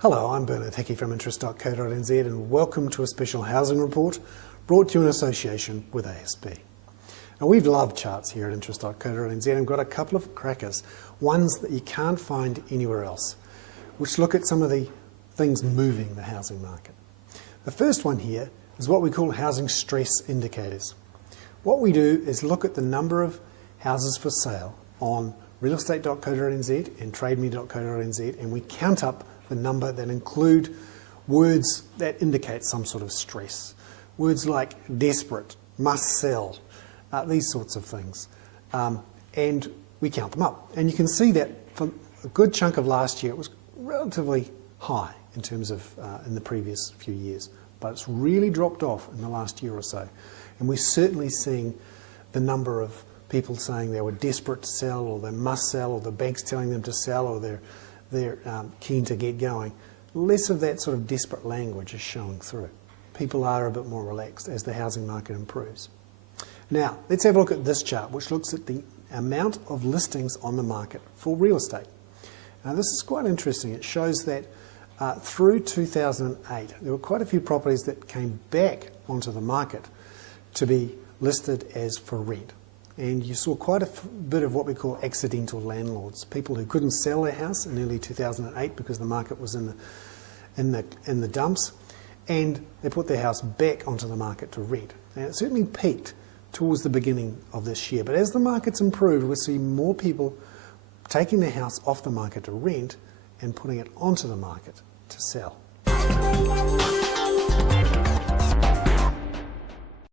Hello, I'm Bernard Hickey from interest.co.nz and welcome to a special housing report brought to you in association with ASB. Now, we've loved charts here at interest.co.nz and got a couple of crackers, ones that you can't find anywhere else, which look at some of the things moving the housing market. The first one here is what we call housing stress indicators. What we do is look at the number of houses for sale on realestate.co.nz and trademe.co.nz, and we count up the number that include words that indicate some sort of stress. Words like desperate, must sell, these sorts of things. And we count them up. And you can see that for a good chunk of last year, it was relatively high in terms of in the previous few years. But it's really dropped off in the last year or so. And we're certainly seeing the number of people saying they were desperate to sell, or they must sell, or the bank's telling them to sell, or they're keen to get going. Less of that sort of desperate language is showing through. People are a bit more relaxed as the housing market improves. Now, let's have a look at this chart, which looks at the amount of listings on the market for real estate. Now, this is quite interesting. It shows that through 2008, there were quite a few properties that came back onto the market to be listed as for rent. And you saw quite a bit of what we call accidental landlords, people who couldn't sell their house in early 2008 because the market was in the dumps, and they put their house back onto the market to rent. And it certainly peaked towards the beginning of this year. But as the market's improved, we'll see more people taking their house off the market to rent and putting it onto the market to sell.